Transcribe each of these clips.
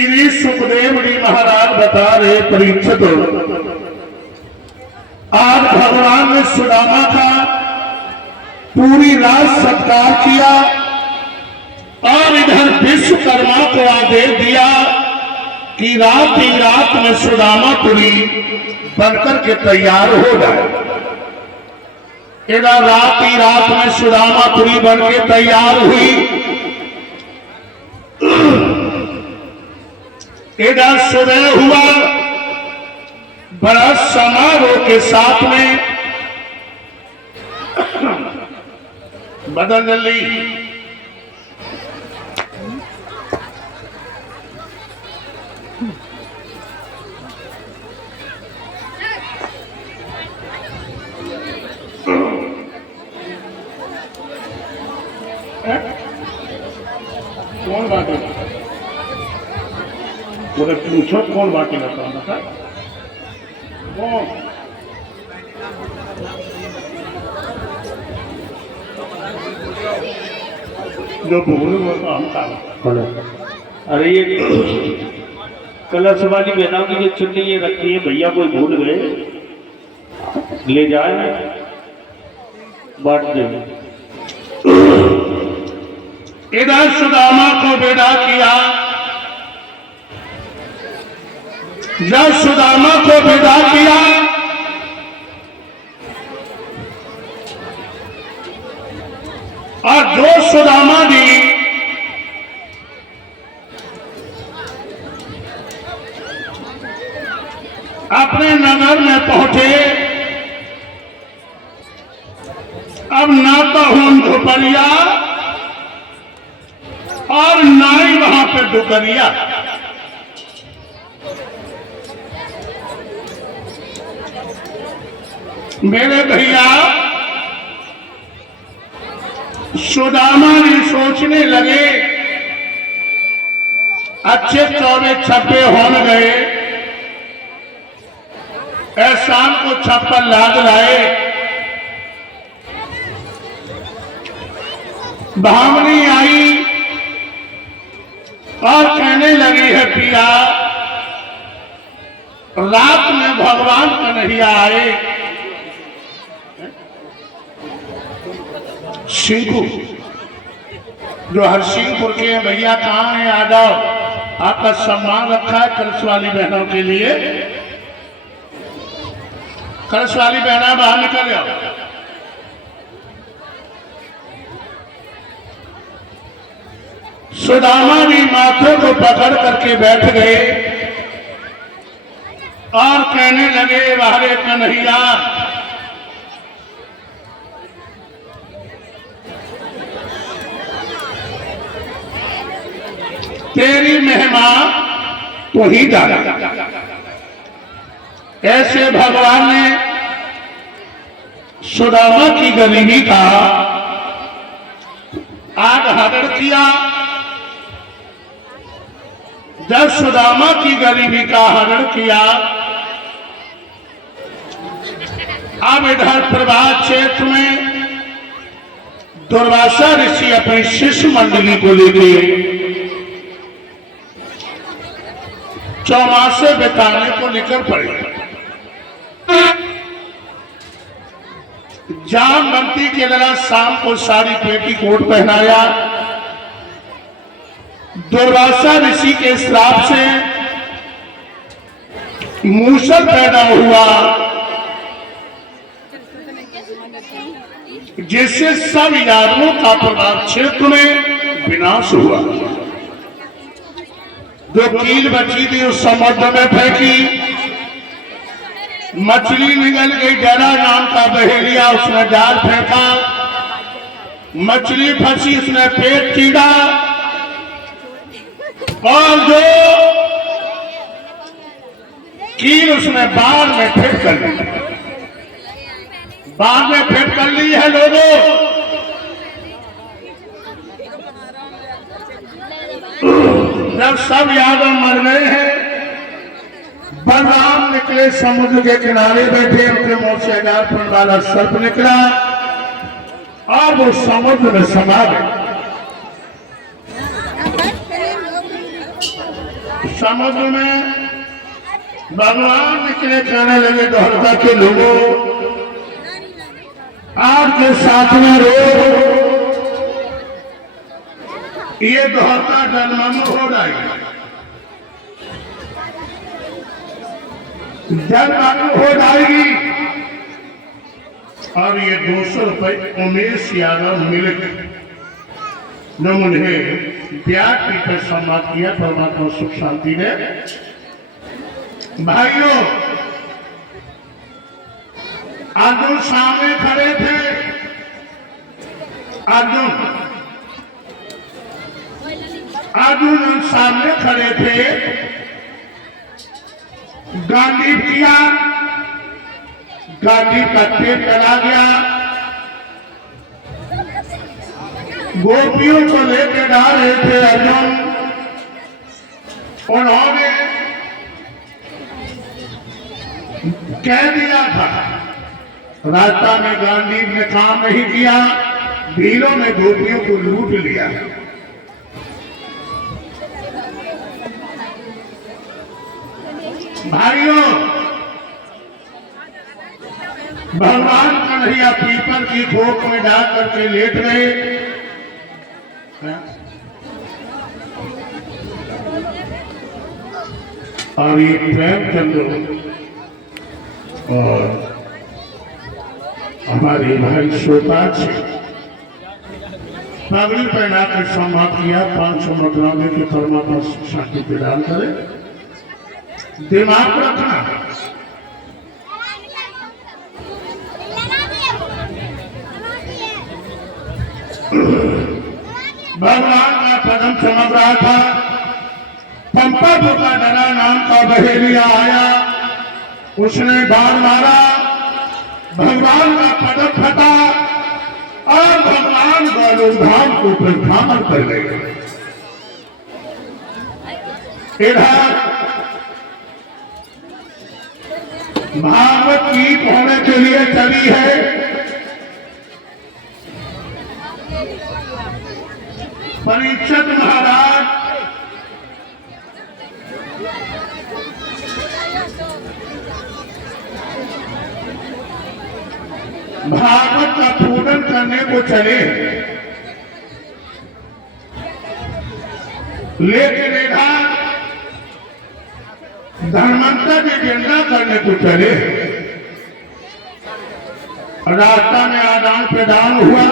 श्री सुखदेव जी महाराज बता रहे परीक्षित, आज भगवान ने सुदामा का पूरी रात सत्कार किया और इधर विश्वकर्मा को आदेश दिया कि रात ही रात में सुदामापुरी बनकर के तैयार हो जाए। इधर रात ही रात में सुदामापुरी बन के तैयार हुई। इधर सुबह हुआ, बड़ा समारोह के साथ में बदल ली। कौन बाटे बोले पूछो, कौन बाटे बता कौन? जो भूल वो हम का। अरे ये कलश वाली बहनों की जो चुन्नी ये रखी है भैया, कोई भूल गए, ले जाए बांट दे। इधर सुदामा को विदा किया। जब सुदामा को विदा किया और जो सुदामा जी अपने नगर में पहुंचे, अब ना तो हम दुपहरिया और ना ही वहां पे दुपहरिया। मेरे भैया सुदामा जी सोचने लगे, अच्छे 24 होने गए, एहसान को 56 लाद लाए। भावनी आई और कहने लगी है पिया, रात में भगवान कन्हैया आए। सिंहपुर जो हरसिंहपुर के हैं, भैया कहाँ हैं, आ जाओ, आपका सम्मान रखा है कलश वाली बहनों के लिए। कलश वाली बहना बाहर निकल जाओ। सुदामा जी माथे को पकड़ करके बैठ गए और कहने लगे, वारे कन्हैया, तेरी महिमा तो ही जाना। ऐसे भगवान ने सुदामा की गरीबी का आग हरण किया। जब सुदामा की गरीबी का हरण किया, अब इधर प्रभात क्षेत्र में दुर्वासा ऋषि अपनी शिष्य मंडली को लेकर चौमासे बिताने को निकल पड़े। जामवंती के लड़ा शाम को सारी पेटी कोट पहनाया। दुर्वासा ऋषि के श्राप से मूसल पैदा हुआ, जिससे सब यादवों का प्रभाव क्षेत्र में विनाश हुआ। जो कील बची थी उस समुद्र में फेंकी, मछली निकल गई। जरा नाम का बहेलिया, उसने जाल फेंका, मछली फंसी, उसने पेट चीरा और जो कील उसने बाढ़ में फिट कर ली। बाढ़ में फिट कर ली है लोगों। जब सब यादव मर गए हैं, बलराम निकले समुद्र के किनारे बैठे, उनके मुंह से 1000 फुट वाला सर्प निकला और वो समुद्र में समा गए। समुद्र में भगवान निकले, कहने लगे द्वारका के लोगों, आपके साथ में रो, ये द्वारका जन्म हो जाएगी, जन्म हो जाएगी। और ये 200 रुपए उमेश यादव मिल्क ने उन्हें ब्याज पर सम्मान किया, परमात्मा सुख शांति ने। भाइयों, अर्जुन सामने खड़े थे, अर्जुन सामने खड़े थे, गांधी किया, गांधी का तेल चला गया, गोपियों को लेकर जा रहे थे अर्जुन, उन्होंने कह दिया था, रास्ता में गांधी ने काम नहीं किया, भीड़ों में गोपियों को लूट लिया। भाइयों, भगवान कन्हैया पीपल की खोख में जा करके लेट गए। और ये प्रेमचंद्र और हमारे भाई शोताज पगड़ी पहना कर सम्मान किया। 500 मुद्रा में के परमात्मा शांति प्रदान करे। दिमाग रखना, भगवान का कदम चमक रहा था। पंपा का डरा नाम का बहेलिया आया, उसने बाण मारा, भगवान का पदक फटा और भगवान गोलोकधाम को प्रस्थान कर गए। इधर भागवत गीत होने के लिए चली है। परीक्षित महाराज भागवत का पूजन करने को चले, लेकिन इधर धर्मांतर की निंदा करने को चले। रास्ता में आदान प्रदान हुआ,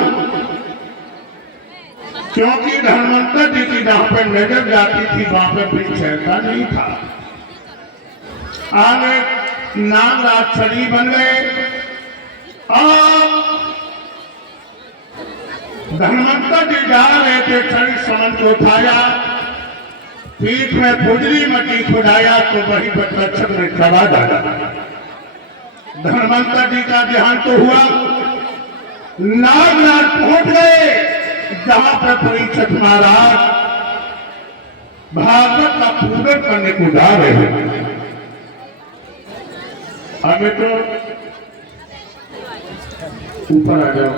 क्योंकि धर्मांतर जी की जहां पर नजर जाती थी वहां पर भी चलता नहीं था। आगे नागराज छड़ी बन गए और धर्मांतर जी जा रहे थे, छड़ी समझ को उठाया, पीठ में फुजली मटी खुदाया तो वही पर तक्षक ने चला डाला। धर्मांतर जी का देहांत तो हुआ। नागराज पहुंच गए जहां पर परीक्षित महाराज भागवत का पूजन करने को जा रहे हैं। अभी तो ऊपर आ जाओ।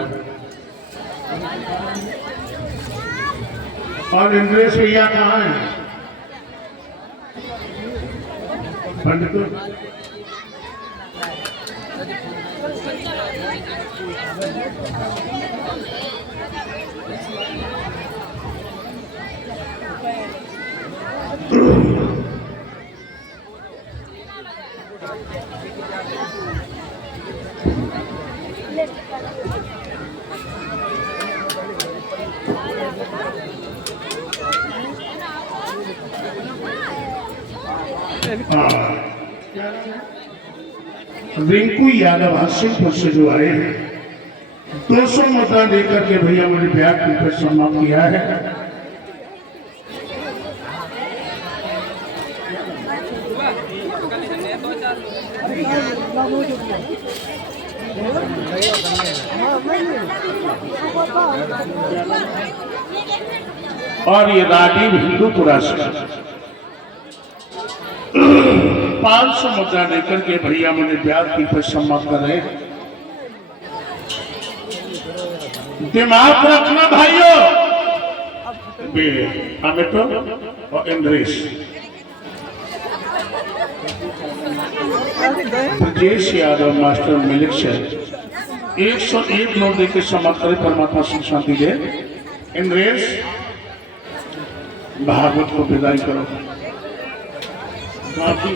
और इंद्रेश भैया कहाँ है? पंडित रिंकू यादव हासिलपुर से जो आए हैं, 200 मुद्रा देकर के भैया मेरे ब्याह पर सम्मान किया है। और ये राजीव हिंदूपुरा से 500 मुद्रा लेकर के भैया मुझे ब्याज की पर सम्मान कर रहे। दिमाग रखना भाइयों, अमित और इंद्रेश ब्रजेश यादव मास्टर मिलिक से 101 नोट देकर समाप्त करे। परमात्मा सुख शांति दे। इंद्रेश भागवत को विदाई करो। बाकी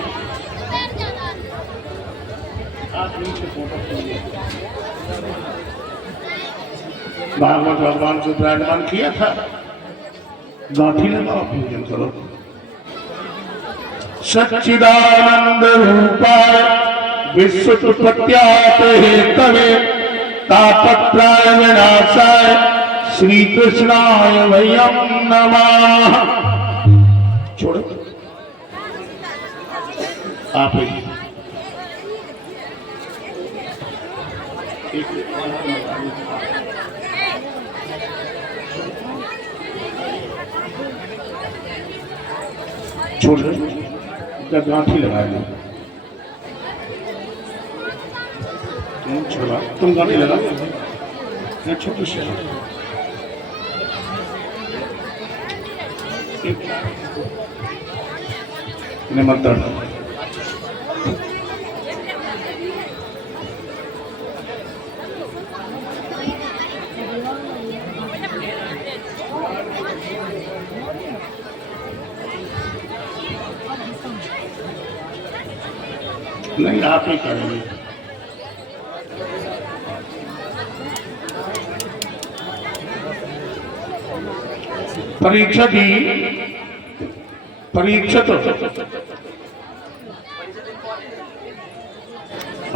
आप नीचे फोटो खींचिए। भागवत भगवान को विराजमान किया था, गांठी लगाओ, पूजन करो। सच्चिदानंद रूपाय विश्वोत्पत्त्याते हेतवे तापत्रय विनाशाय श्री कृष्णाय वयं नमः। छोड़ो आप ही छोड़ गांठी लगा लो। छोड़ा तुम गांठी लगा छोटे से निमंत्रण। नहीं आप ही करेंगे। परीक्षा दी परीक्षा तो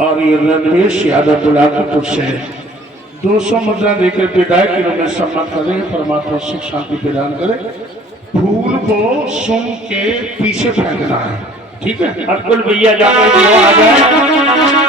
और ये रणवेश यादव दुलारपुर से 200 मुद्रा देकर विदाई के रूप में सम्मान करें। परमात्मा सुख शांति प्रदान करे। फूल को सुन के पीछे फेंकना है, ठीक है। अब्दुल भैया जाकर आ जाए।